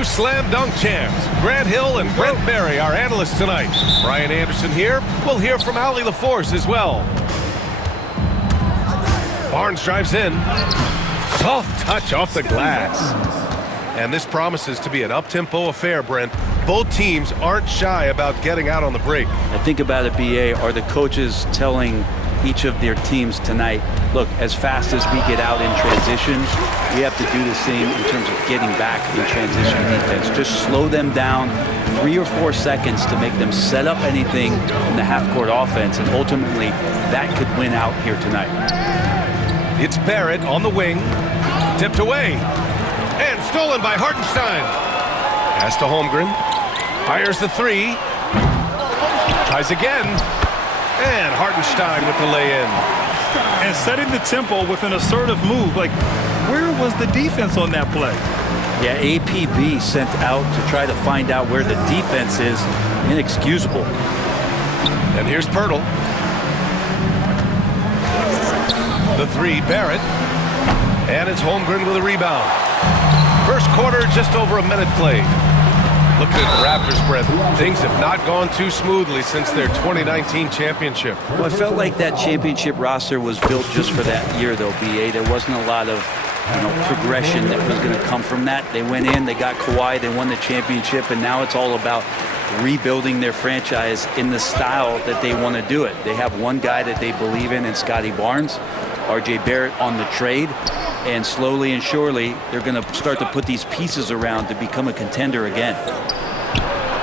Two slam dunk champs, Grant Hill and Brent Barry, our analysts tonight. Brian Anderson here. We'll hear from Allie LaForce as well. Barnes drives in. Soft touch off the glass. And this promises to be an up-tempo affair, Brent. Both teams aren't shy about getting out on the break. I think about it, BA, are the coaches telling each of their teams tonight, look, as fast as we get out in transition, we have to do the same in terms of getting back in transition defense. Just slow them down 3 or 4 seconds to make them set up anything in the half-court offense, and ultimately that could win out here tonight. It's Barrett on the wing, tipped away, and stolen by Hartenstein. Pass to Holmgren, fires the three, tries again, and Hartenstein with the lay-in. And setting the tempo with an assertive move. Like, where was the defense on that play? Yeah, APB sent out to try to find out where the defense is. Inexcusable. And here's Pirtle. The three, Barrett. And it's Holmgren with a rebound. First quarter, just over a minute played. Looking at the Raptors, Brett, things have not gone too smoothly since their 2019 championship. Well, I felt like that championship roster was built just for that year, though, BA. There wasn't a lot of progression that was going to come from that. They went in, they got Kawhi, they won the championship, and now it's all about rebuilding their franchise in the style that they want to do it. They have one guy that they believe in Scotty Barnes, RJ Barrett on the trade, and slowly and surely they're going to start to put these pieces around to become a contender again.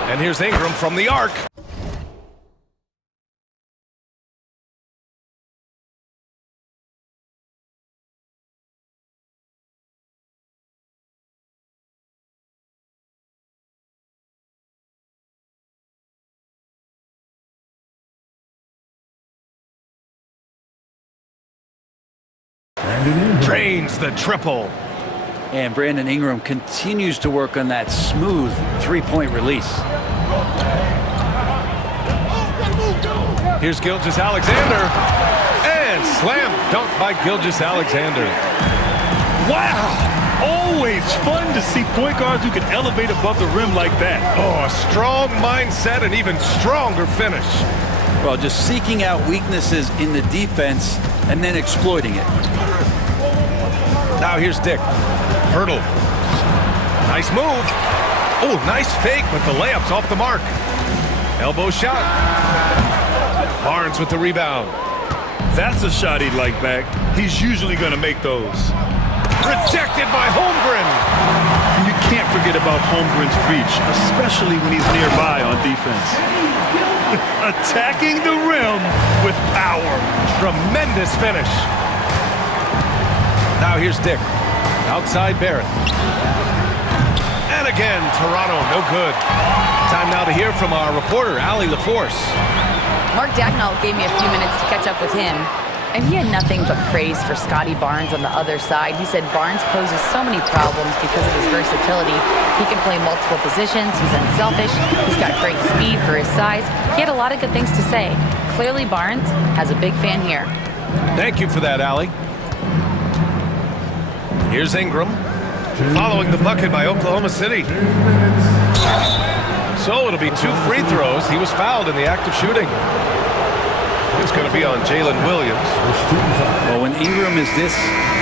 And here's Ingram from the arc. Drains the triple. And Brandon Ingram continues to work on that smooth three-point release. Here's Gilgeous-Alexander. And slam dunk by Gilgeous-Alexander. Wow! Always fun to see point guards who can elevate above the rim like that. Oh, a strong mindset and even stronger finish. Well, just seeking out weaknesses in the defense and then exploiting it. Now here's Dick. Pirtle. Nice move. Oh, nice fake, but the layup's off the mark. Elbow shot. Barnes with the rebound. That's a shot he'd like back. He's usually going to make those. Rejected by Holmgren. You can't forget about Holmgren's reach, especially when he's nearby on defense. Attacking the rim with power. Tremendous finish. Now here's Dick. Outside Barrett. And again, Toronto, no good. Time now to hear from our reporter, Allie LaForce. Mark Dagnall gave me a few minutes to catch up with him, and he had nothing but praise for Scotty Barnes on the other side. He said Barnes poses so many problems because of his versatility. He can play multiple positions, he's unselfish, he's got great speed for his size. He had a lot of good things to say. Clearly Barnes has a big fan here. Thank you for that, Allie. Here's Ingram, following the bucket by Oklahoma City. So it'll be 2 free throws. He was fouled in the act of shooting. It's going to be on Jalen Williams. Well, when Ingram is this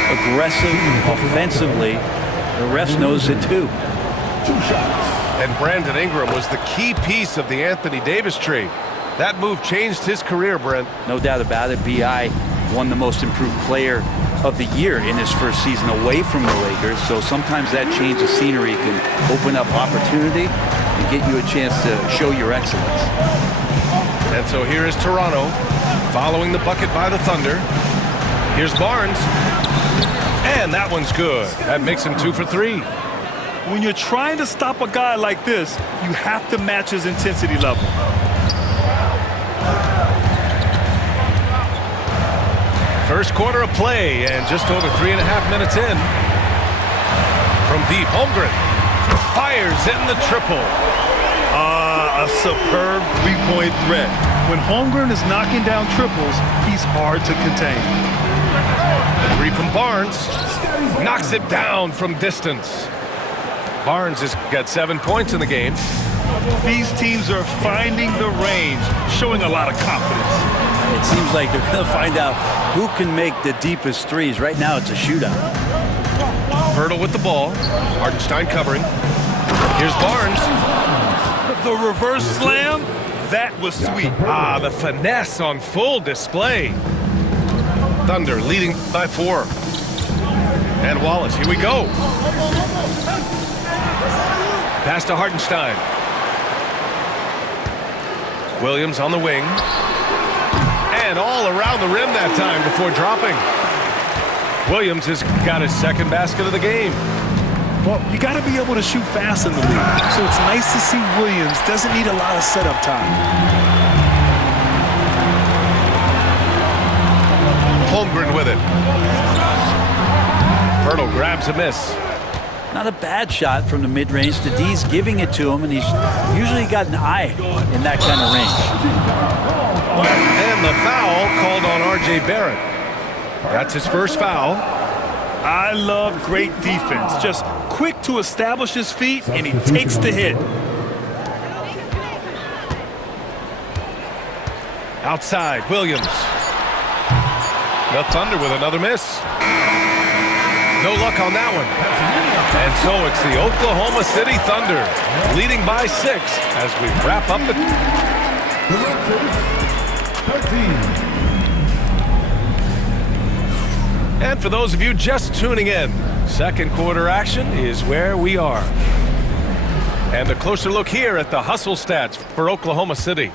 aggressive offensively, the ref knows it too. And Brandon Ingram was the key piece of the Anthony Davis trade. That move changed his career, Brent. No doubt about it. B.I. won the most improved player of the year in his first season away from the Lakers. So sometimes that change of scenery can open up opportunity and get you a chance to show your excellence. And so here is Toronto following the bucket by the Thunder. Here's Barnes. And that one's good. That makes him 2 for 3. When you're trying to stop a guy like this, you have to match his intensity level. First quarter of play, and just over 3.5 minutes in. From deep, Holmgren fires in the triple. A superb three-point threat. When Holmgren is knocking down triples, he's hard to contain. The three from Barnes knocks it down from distance. Barnes has got 7 points in the game. These teams are finding the range, showing a lot of confidence. It seems like they're going to find out who can make the deepest threes. Right now, it's a shootout. Pirtle with the ball. Hartenstein covering. Here's Barnes. The reverse slam, that was sweet. Ah, the finesse on full display. Thunder leading by 4. And Wallace, here we go. Pass to Hartenstein. Williams on the wing. And all around the rim that time before dropping. Williams has got his second basket of the game. Well, you got to be able to shoot fast in the league. So it's nice to see Williams doesn't need a lot of setup time. Holmgren with it. Pirtle grabs a miss. Not a bad shot from the mid-range. The D's giving it to him, and he's usually got an eye in that kind of range. And the foul called on R.J. Barrett. That's his first foul. I love great defense. Just quick to establish his feet, and he takes the hit. Outside, Williams. The Thunder with another miss. No luck on that one. And so it's the Oklahoma City Thunder leading by 6 as we wrap up the... And for those of you just tuning in, second quarter action is where we are. And a closer look here at the hustle stats for Oklahoma City.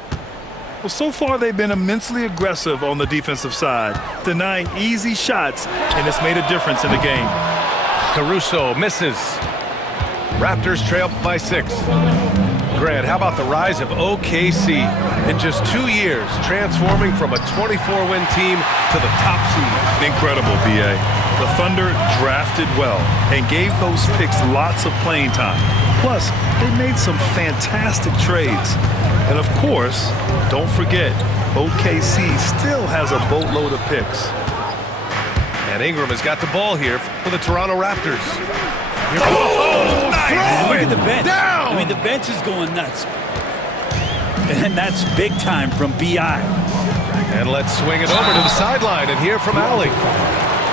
Well, so far they've been immensely aggressive on the defensive side, denying easy shots, and it's made a difference in the game. Caruso misses. Raptors trail by 6. Grant, how about the rise of OKC in just 2 years, transforming from a 24-win team to the top seed? Incredible, B.A. The Thunder drafted well and gave those picks lots of playing time. Plus, they made some fantastic trades. And of course, don't forget, OKC still has a boatload of picks. And Ingram has got the ball here for the Toronto Raptors. Oh, nice! Look at the bench. Down! I mean, the bench is going nuts. And that's big time from B.I. And let's swing it over to the sideline and hear from Allie.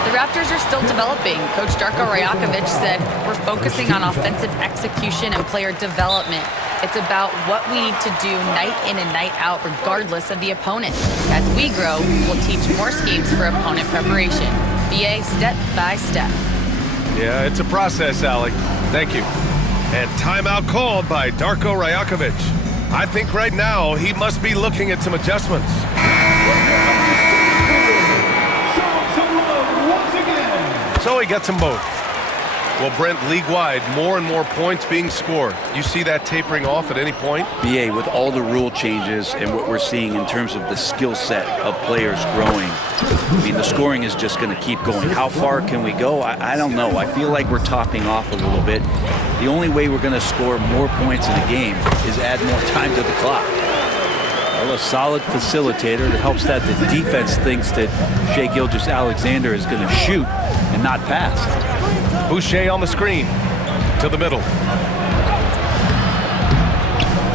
The Raptors are still developing. Coach Darko Rajakovic said, we're focusing on offensive execution and player development. It's about what we need to do night in and night out, regardless of the opponent. As we grow, we'll teach more schemes for opponent preparation. BA step by step. Yeah, it's a process, Allie. Thank you. And timeout called by Darko Rajakovic. I think right now he must be looking at some adjustments. So he gets them both. Well, Brent, league-wide, more and more points being scored. You see that tapering off at any point? BA, with all the rule changes and what we're seeing in terms of the skill set of players growing, I mean, the scoring is just going to keep going. How far can we go? I don't know. I feel like we're topping off a little bit. The only way we're going to score more points in a game is add more time to the clock. Well, a solid facilitator that helps that the defense thinks that Shai Gilgeous-Alexander is going to shoot and not pass. Boucher on the screen to the middle.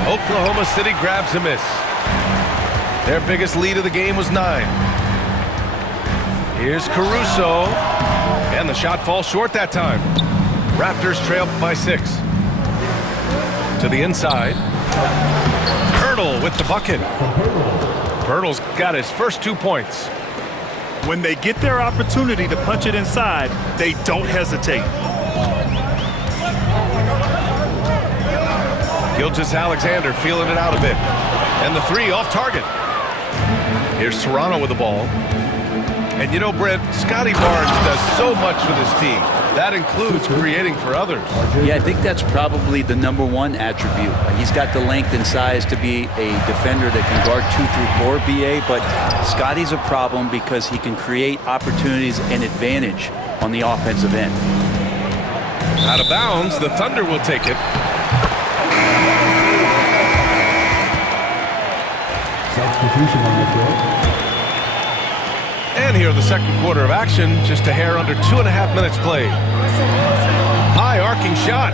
Oklahoma City grabs a miss. Their biggest lead of the game was 9. Here's Caruso, and the shot falls short that time. Raptors trail by 6. To the inside. Pirtle with the bucket. Pirtle's got his first 2 points. When they get their opportunity to punch it inside, they don't hesitate. Gilgeous-Alexander feeling it out a bit. And the 3 off target. Here's Toronto with the ball. And you know, Brent, Scotty Barnes does so much for this team. That includes creating for others. Yeah, I think that's probably the #1 attribute. He's got the length and size to be a defender that can guard 2 through 4, BA, but Scotty's a problem because he can create opportunities and advantage on the offensive end. Out of bounds, the Thunder will take it. Substitution on the court. And here the second quarter of action, just a hair under 2.5 minutes played. High arcing shot.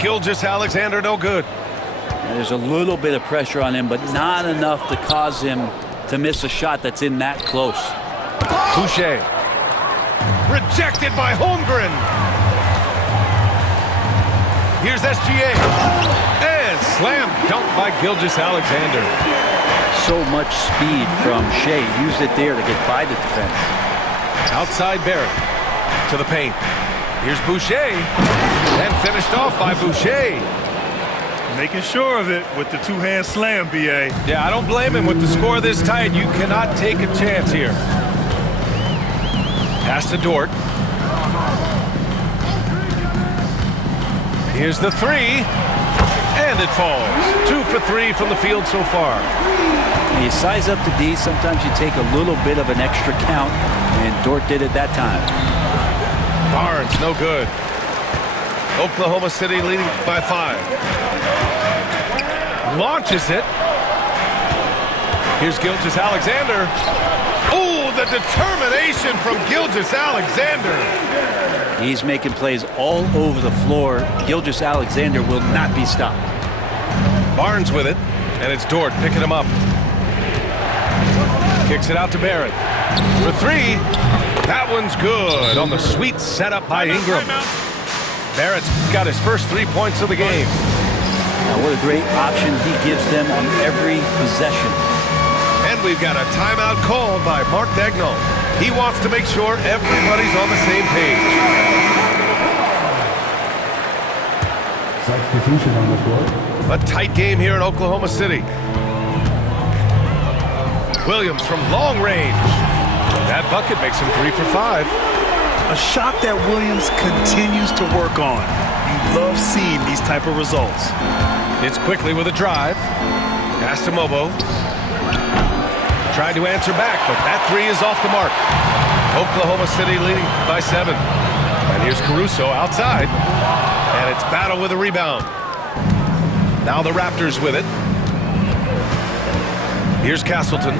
Gilgeous Alexander no good. And there's a little bit of pressure on him, but not enough to cause him to miss a shot that's in that close. Boucher. Rejected by Holmgren. Here's SGA. And slam dunk by Gilgeous Alexander. So much speed from Shea. Used it there to get by the defense. Outside Barrett to the paint. Here's Boucher. And finished off by Boucher. Making sure of it with the two-hand slam, B.A. Yeah, I don't blame him. With the score this tight, you cannot take a chance here. Pass to Dort. Here's the three. And it falls. 2 for 3 from the field so far. When you size up the D, sometimes you take a little bit of an extra count, and Dort did it that time. Barnes, no good. Oklahoma City leading by 5. Launches it. Here's Gilgeous Alexander. Oh, the determination from Gilgeous Alexander. He's making plays all over the floor. Gilgeous Alexander will not be stopped. Barnes with it, and it's Dort picking him up. Kicks it out to Barrett. For 3. That one's good on the sweet setup by Ingram. Barrett's got his first 3 points of the game. Now, what a great option he gives them on every possession. And we've got a timeout called by Mark Daigneault. He wants to make sure everybody's on the same page. Substitution on the court. A tight game here in Oklahoma City. Williams from long range. That bucket makes him 3 for 5. A shot that Williams continues to work on. You love seeing these type of results. It's quickly with a drive. Pass to Mobo. Tried to answer back, but that 3 is off the mark. Oklahoma City leading by 7. And here's Caruso outside. And it's battle with a rebound. Now the Raptors with it. Here's Castleton.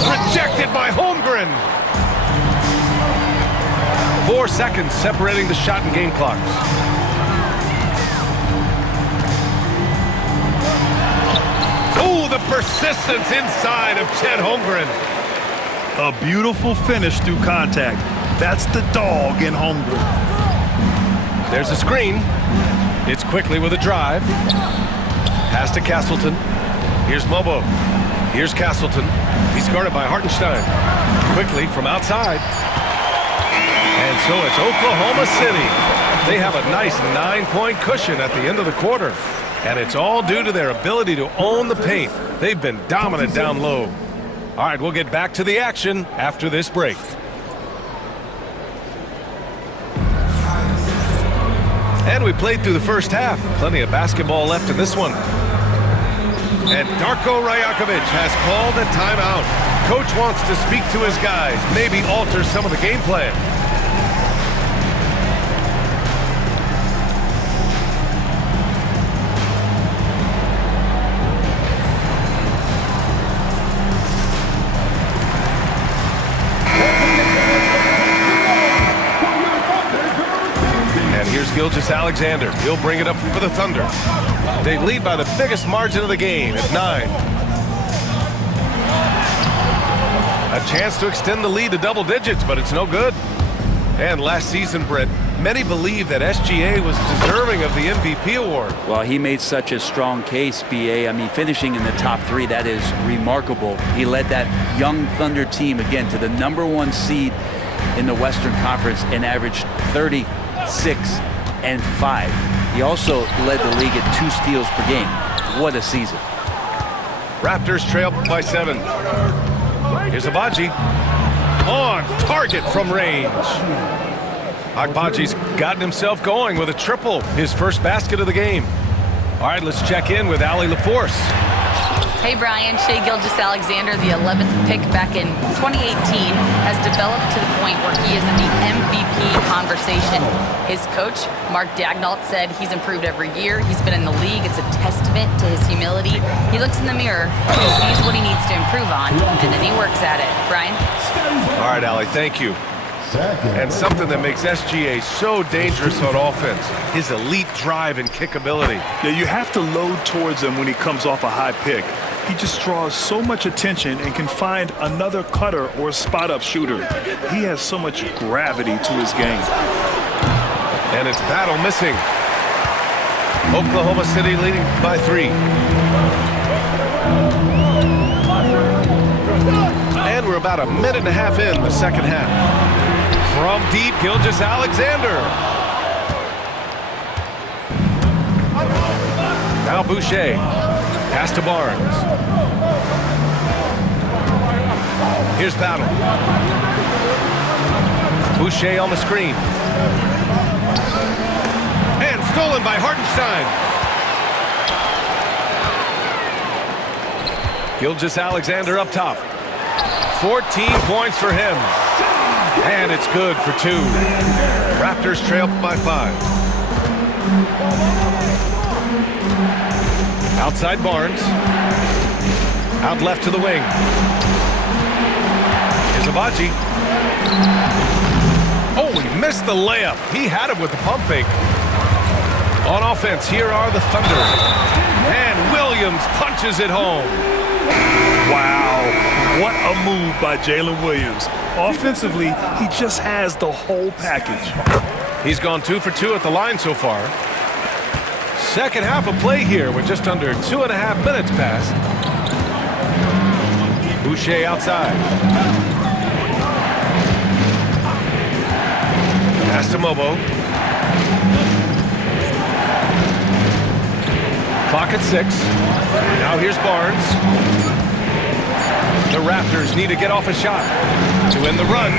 Rejected by Holmgren. 4 seconds separating the shot and game clocks. Oh, the persistence inside of Chet Holmgren. A beautiful finish through contact. That's the dog in Holmgren. There's a screen. It's quickly with a drive. Pass to Castleton. Here's Mobo. Here's Castleton. He's guarded by Hartenstein. Quickly from outside. And so it's Oklahoma City. They have a nice 9-point cushion at the end of the quarter. And it's all due to their ability to own the paint. They've been dominant down low. All right, we'll get back to the action after this break. And we played through the first half. Plenty of basketball left in this one. And Darko Rajakovic has called a timeout. Coach wants to speak to his guys, maybe alter some of the game plan. Here's Gilgeous Alexander. He'll bring it up for the Thunder. They lead by the biggest margin of the game at 9. A chance to extend the lead to double digits, but it's no good. And last season, Brett, many believe that SGA was deserving of the MVP award. Well, he made such a strong case, B.A. I mean, finishing in the top 3, that is remarkable. He led that young Thunder team, again, to the #1 seed in the Western Conference and averaged 36-5. He also led the league at 2 steals per game. What a season. Raptors trail by 7. Here's Agbaji. On target from range. Agbaji's gotten himself going with a triple, his first basket of the game. All right, let's check in with Allie LaForce. Hey, Brian. Shai Gilgeous-Alexander, the 11th pick back in 2018, has developed to the point where he is in the MVP conversation. His coach, Mark Daigneault, said he's improved every year. He's been in the league. It's a testament to his humility. He looks in the mirror, he sees what he needs to improve on, and then he works at it. Brian? All right, Allie, thank you. Second. And something that makes SGA so dangerous on offense, his elite drive and kick ability. Yeah, you have to load towards him when he comes off a high pick. He just draws so much attention and can find another cutter or spot-up shooter. He has so much gravity to his game. And it's Battle missing. Oklahoma City leading by 3. And we're about a minute and a half in the second half. From deep, Gilgeous-Alexander. Now Boucher. Pass to Barnes. Here's Battle. Boucher on the screen. And stolen by Hartenstein. Gilgeous-Alexander up top. 14 points for him. And it's good for 2. Raptors trail by 5. Outside Barnes. Out left to the wing. Here's Abaji. Oh, he missed the layup. He had him with the pump fake. On offense, here are the Thunder. And Williams punches it home. Wow, what a move by Jalen Williams. Offensively, he just has the whole package. He's gone 2 for 2 at the line so far. Second half of play here with just under 2.5 minutes passed. Boucher outside. Pass to Mobo. Clock at 6. Now here's Barnes. The Raptors need to get off a shot to win the run.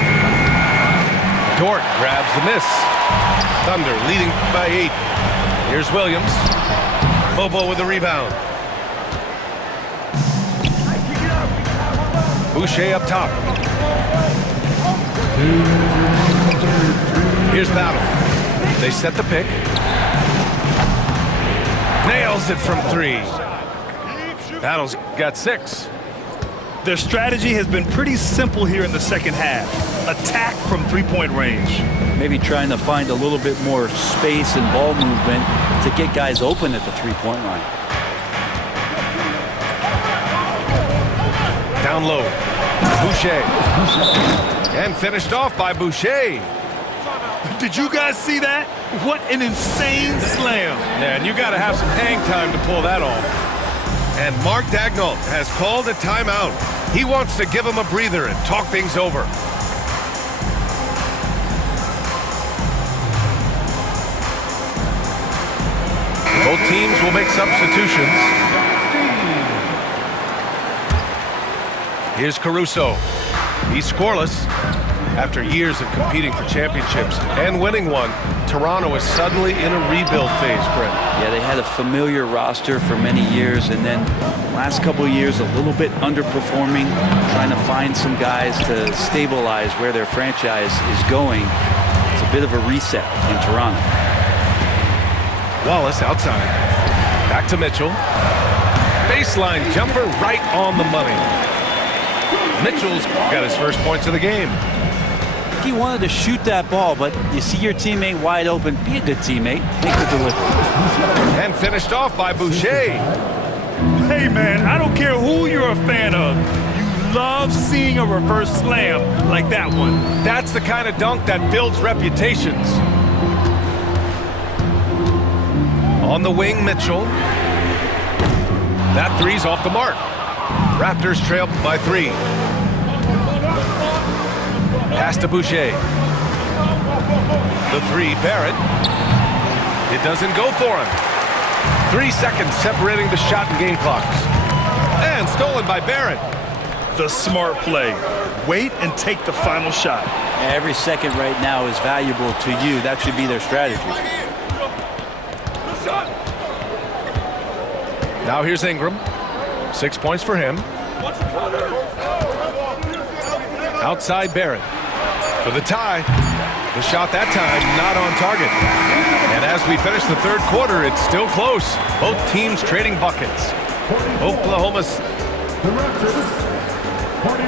Dort grabs the miss. Thunder leading by 8. Here's Williams. Mobo with the rebound. Boucher up top. Here's Battle. They set the pick. Nails it from 3. Battle's got 6. Their strategy has been pretty simple here in the second half. Attack from three-point range. Maybe trying to find a little bit more space and ball movement to get guys open at the three-point line. Down low. Boucher. And finished off by Boucher. Did you guys see that? What an insane slam. Yeah, and you got to have some hang time to pull that off. And Mark Daigneault has called a timeout. He wants to give him a breather and talk things over. Both teams will make substitutions. Here's Caruso. He's scoreless. After years of competing for championships and winning one, Toronto is suddenly in a rebuild phase, Brent. Yeah, they had a familiar roster for many years, and then last couple of years a little bit underperforming, trying to find some guys to stabilize where their franchise is going. It's a bit of a reset in Toronto. Wallace outside. Back to Mitchell. Baseline jumper right on the money. Mitchell's got his first points of the game. He wanted to shoot that ball, but you see your teammate wide open, be a good teammate, make the delivery. And finished off by Boucher. Hey, man, I don't care who you're a fan of. You love seeing a reverse slam like that one. That's the kind of dunk that builds reputations. On the wing, Mitchell. That three's off the mark. Raptors trail by 3. Pass to Boucher. The 3, Barrett. It doesn't go for him. 3 seconds separating the shot and game clocks. And stolen by Barrett. The smart play. Wait and take the final shot. Every second right now is valuable to you. That should be their strategy. Now here's Ingram. 6 points for him. Outside Barrett. For the tie. The shot that time not on target. And as we finish the third quarter, it's still close. Both teams trading buckets. Oklahoma's The Raptors, 41.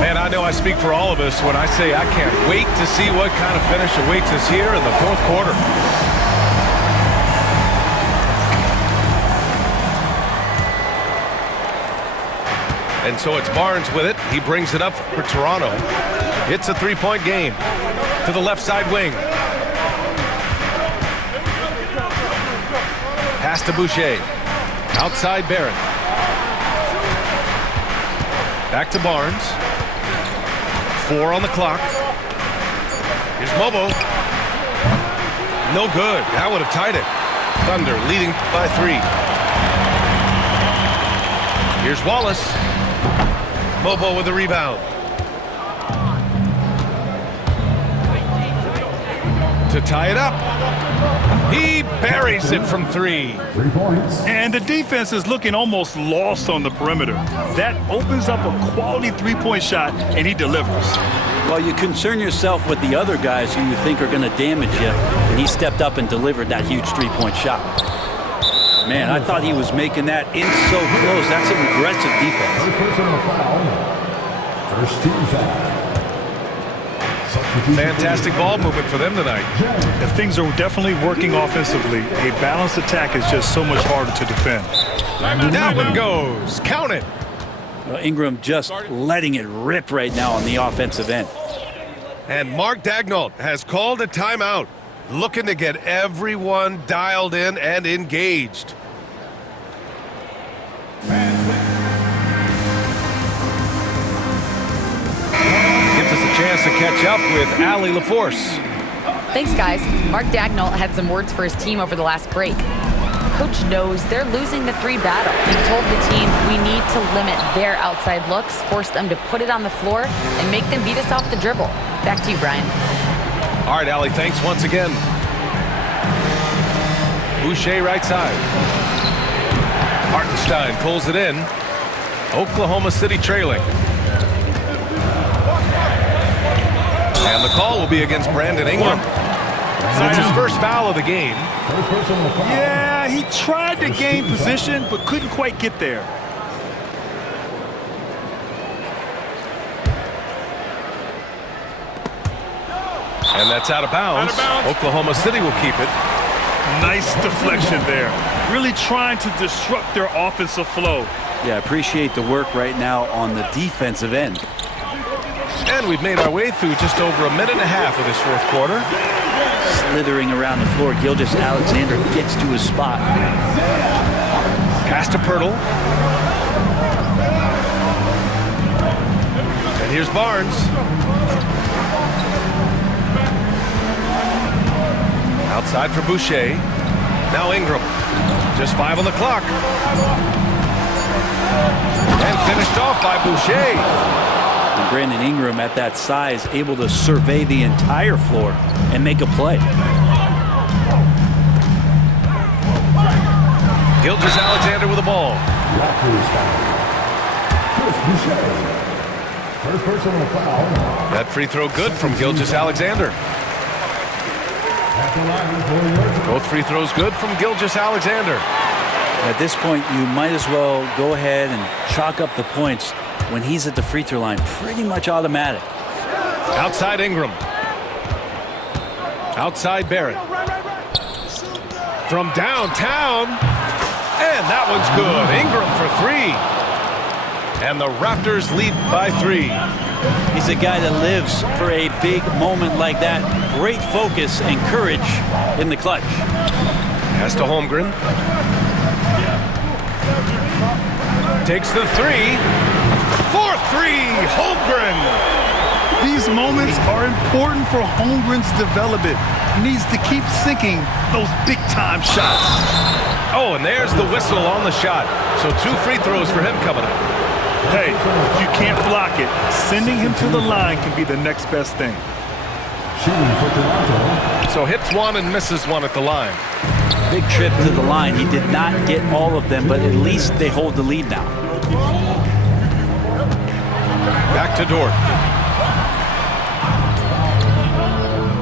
Man, I know I speak for all of us when I say I can't wait to see what kind of finish awaits us here in the fourth quarter. And so it's Barnes with it. He brings it up for Toronto. It's a three-point game to the left side wing. Pass to Boucher. Outside Barrett. Back to Barnes. 4 on the clock. Here's Mobo. No good. That would have tied it. Thunder leading by 3. Here's Wallace. Mobo with the rebound. To tie it up. He buries it from 3. 3 points. And the defense is looking almost lost on the perimeter. That opens up a quality three-point shot, and he delivers. Well, you concern yourself with the other guys who you think are going to damage you, and he stepped up and delivered that huge three-point shot. Man, I thought he was making that in so close. That's some aggressive defense. First personal foul. First team foul. Fantastic ball movement for them tonight. If things are definitely working offensively, a balanced attack is just so much harder to defend. That one goes. Count it. Well, Ingram just letting it rip right now on the offensive end. And Mark Daigneault has called a timeout, looking to get everyone dialed in and engaged. Gives us a chance to catch up with Allie LaForce. Thanks, guys. Mark Daigneault had some words for his team over the last break. Coach knows they're losing the 3 battle. He told the team we need to limit their outside looks, force them to put it on the floor, and make them beat us off the dribble. Back to you, Brian. All right, Allie, thanks once again. Boucher right side. Hartenstein pulls it in. Oklahoma City trailing. And the call will be against Brandon Ingram. That's his first foul of the game. First personal foul. Yeah, he tried to gain position, but couldn't quite get there. And that's out of bounds. Oklahoma City will keep it. Nice deflection there. Really trying to disrupt their offensive flow. Yeah, appreciate the work right now on the defensive end. And we've made our way through just over a minute and a half of this fourth quarter. Slithering around the floor, Gilgeous-Alexander gets to his spot. Pass to Pirtle. And here's Barnes. Outside for Boucher. Now Ingram. Just 5 on the clock. And finished off by Boucher. And Brandon Ingram at that size, able to survey the entire floor and make a play. Gilgeous-Alexander with the ball. Raptors foul. Chris Boucher. First personal foul. That free throw good from Gilgeous-Alexander. At the line for your Both free throws good from Gilgeous-Alexander. At this point, you might as well go ahead and chalk up the points when he's at the free throw line. Pretty much automatic. Outside Ingram. Outside Barrett. From downtown. And that one's good. Ingram for 3. And the Raptors lead by 3. He's a guy that lives for a big moment like that. Great focus and courage in the clutch. Pass to Holmgren. Takes the 3. For 3, Holmgren. These moments are important for Holmgren's development. Needs to keep sinking those big-time shots. Oh, and there's the whistle on the shot. So 2 free throws for him coming up. Hey, you can't block it. Sending him to the line can be the next best thing. shooting for Toronto. So hits 1 and misses 1 at the line. Big trip to the line. He did not get all of them, but at least they hold the lead now. Back to Dort.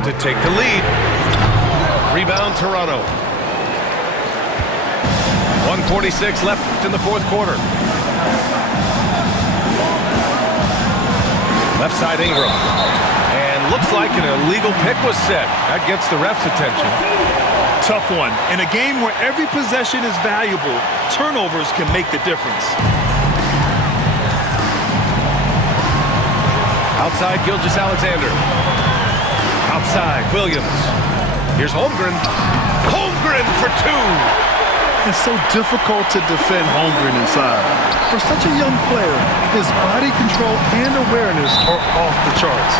To take the lead. Rebound Toronto. 1:46 left in the fourth quarter. Left side Ingram. And looks like an illegal pick was set. That gets the ref's attention. Tough one. In a game where every possession is valuable, turnovers can make the difference. Outside Gilgeous-Alexander. Outside Williams. Here's Holmgren. Holmgren for two. It's so difficult to defend Holmgren inside. For such a young player, his body control and awareness are off the charts.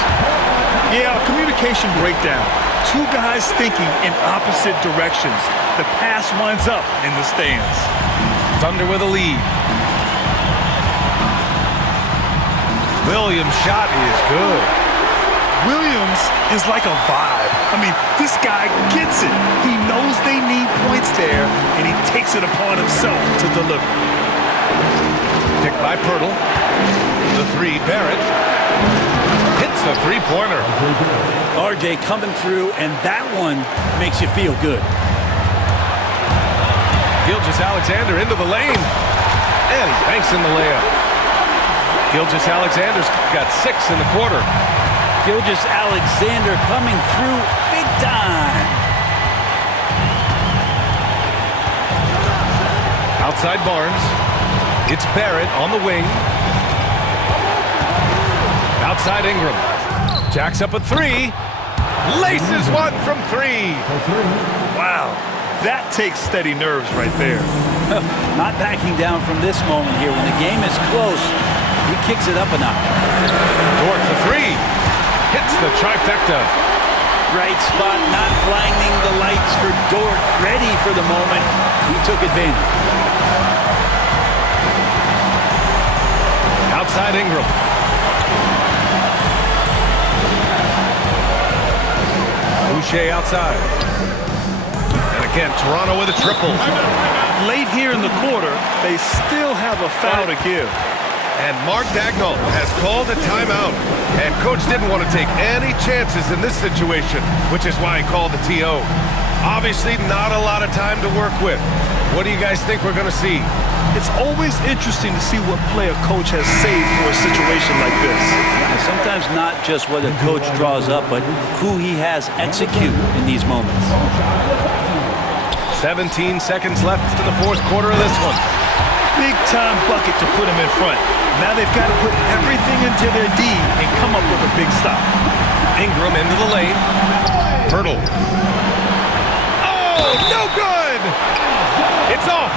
Yeah, communication breakdown. Two guys thinking in opposite directions. The pass winds up in the stands. Thunder with a lead. Williams' shot is good. Williams is like a vibe. I mean, this guy gets it. He knows they need points there, and he takes it upon himself to deliver. Picked by Pirtle. The three, Barrett. Hits the three-pointer. RJ coming through, and that one makes you feel good. Gilgeous-Alexander into the lane. And he banks in the layup. Gilgeous-Alexander's got 6 in the quarter. Gilgeous-Alexander coming through big time. Outside Barnes. It's Barrett on the wing. Outside Ingram. Jacks up a three. Laces one from 3. Wow, that takes steady nerves right there. Not backing down from this moment here. When the game is close, he kicks it up a notch. Dort for 3. Hits the trifecta. Right spot, not blinding the lights for Dort. Ready for the moment. He took advantage. Outside Ingram. Boucher outside. And again, Toronto with a triple. Late here in the quarter, they still have a foul to give. And Mark Daigneault has called a timeout. And coach didn't want to take any chances in this situation, which is why he called the TO. Obviously, not a lot of time to work with. What do you guys think we're going to see? It's always interesting to see what play a coach has saved for a situation like this. And sometimes not just what a coach draws up, but who he has execute in these moments. 17 seconds left in the fourth quarter of this one. Big time bucket to put him in front. Now they've got to put everything into their D and come up with a big stop. Ingram into the lane. Pirtle. Oh, no good! It's off.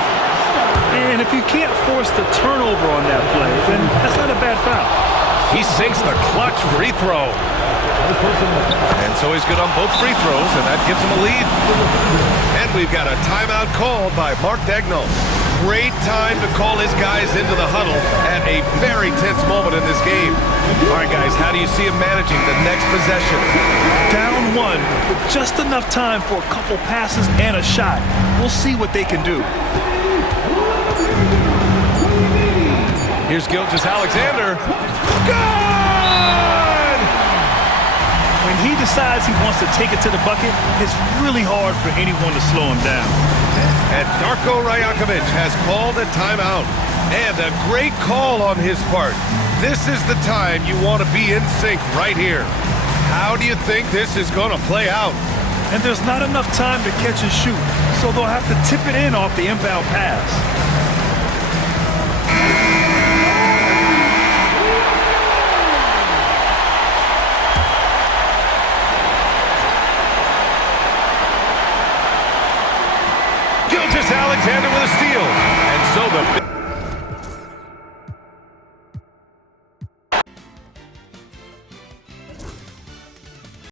And if you can't force the turnover on that play, then that's not a bad foul. He sinks the clutch free throw. And so he's good on both free throws, and that gives him a lead. And we've got a timeout called by Mark Daigneault. Great time to call his guys into the huddle at a very tense moment in this game. All right, guys, how do you see him managing the next possession? Down one, with just enough time for a couple passes and a shot. We'll see what they can do. Here's Gilgeous-Alexander. Good! When he decides he wants to take it to the bucket, it's really hard for anyone to slow him down. And Darko Rajakovic has called a timeout. And a great call on his part. This is the time you want to be in sync right here. How do you think this is going to play out? And there's not enough time to catch and shoot, so they'll have to tip it in off the inbound pass. Gilgeous-Alexander with a steal. And so the